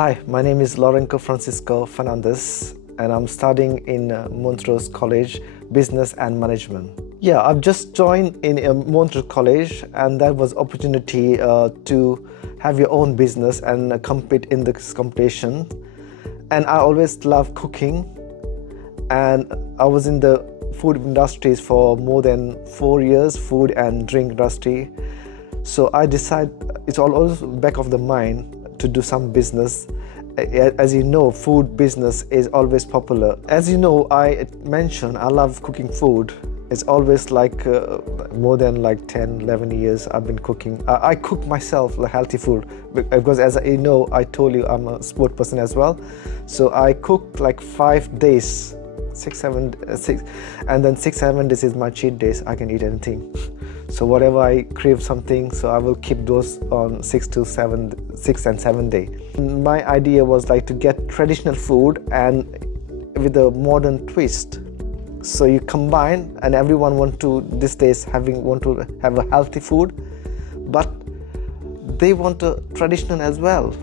Hi, my name is Lourenco Francisco Finalist, and I'm studying in Mont College, Business and Management. Yeah, I've just joined in Mont College, and that was opportunity to have your own business and compete in this competition. And I always love cooking, and I was in the food industries for more than 4 years, food and drink industry. So I decided it's always back of the mind to do some business. As you know, food business is always popular. As you know, I mentioned I love cooking food. It's always like more than like 10, 11 years I've been cooking. I cook myself healthy food because, as you know, I told you I'm a sport person as well. So I cook like 5 days, 6, 7, and then 6, 7 days is my cheat days. I can eat anything. So whatever I crave something, so I will keep those on 6 and 7 day. My idea was like to get traditional food and with a modern twist. So you combine, and everyone these days want to have a healthy food, but they want a traditional as well.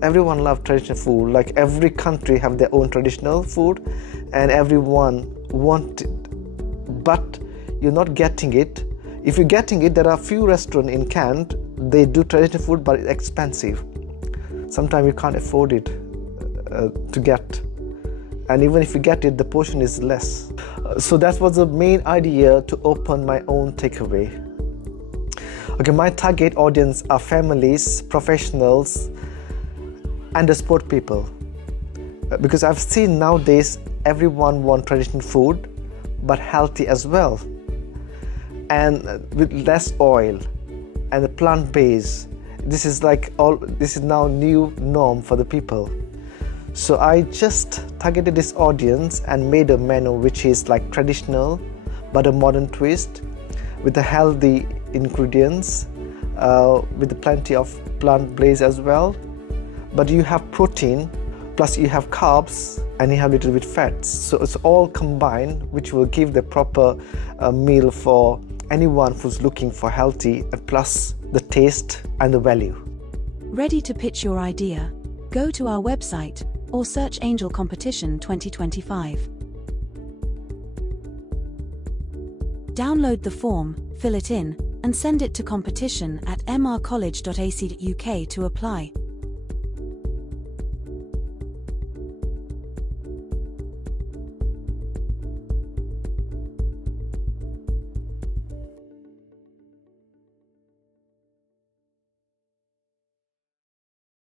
Everyone loves traditional food. Like every country have their own traditional food, and everyone want it, but you're not getting it. If you're getting it, there are a few restaurants in Kent, they do traditional food, but it's expensive. Sometimes you can't afford it to get. And even if you get it, the portion is less. So that was the main idea, to open my own takeaway. Okay, my target audience are families, professionals, and the sport people. Because I've seen nowadays, everyone wants traditional food, but healthy as well. And with less oil and the plant-based. This is now new norm for the people. So I just targeted this audience and made a menu which is like traditional but a modern twist with the healthy ingredients, with plenty of plant-based as well. But you have protein, plus you have carbs, and you have a little bit fats. So it's all combined, which will give the proper meal for anyone who's looking for healthy, and plus the taste and the value. Ready to pitch your idea? Go to our website or search Angel Competition 2025. Download the form, fill it in, and send it to competition@mrcollege.ac.uk to apply.